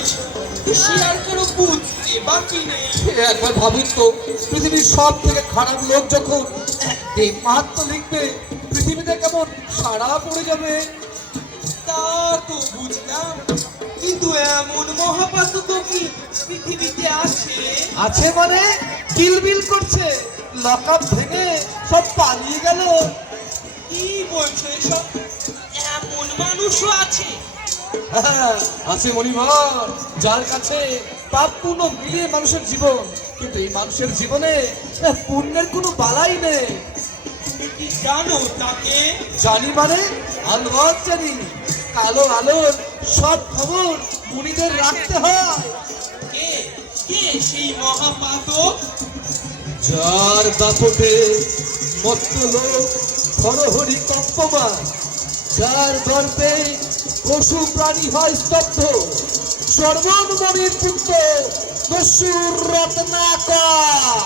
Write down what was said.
হয়েছে, সে আর কারো বুঝতে বাকি নেই। একবার ভাবুন তো, পৃথিবীর সব থেকে খারাপ লোক যখন দেব মাহাত্ম লিখবে, পৃথিবীতে কেমন সাড়া পড়ে যাবে। তা তো বুঝলাম, কিন্তু এমন মহাপাতক কি পৃথিবীতে আছে? আছে মানে কিলবিল করছে, লকআপ ভেঙে সব পালিয়ে গেল। কি বলছো এসব? এমন মানুষও আছে? হ্যাঁ, আছে মণিভর, যার কাছে পাপ পুণ্য মিলিয়ে মানুষের জীবন, কিন্তু এই মানুষের জীবনে পুণ্যের কোনো বালাই নেই। তুমি কি জানো তাকে? জানি মানে আলবাত জানি, কালো আলোর সব খবর মুনিদের রাখতে হয়। কে কে সেই মহাপাতক? যার দাপটে মত্ত লোক হরহরি কম্পমান, যার গর্বে পশু প্রাণী হয় স্তব্ধ, সর্বমণির পুত্র দস্যুর রত্নাকর।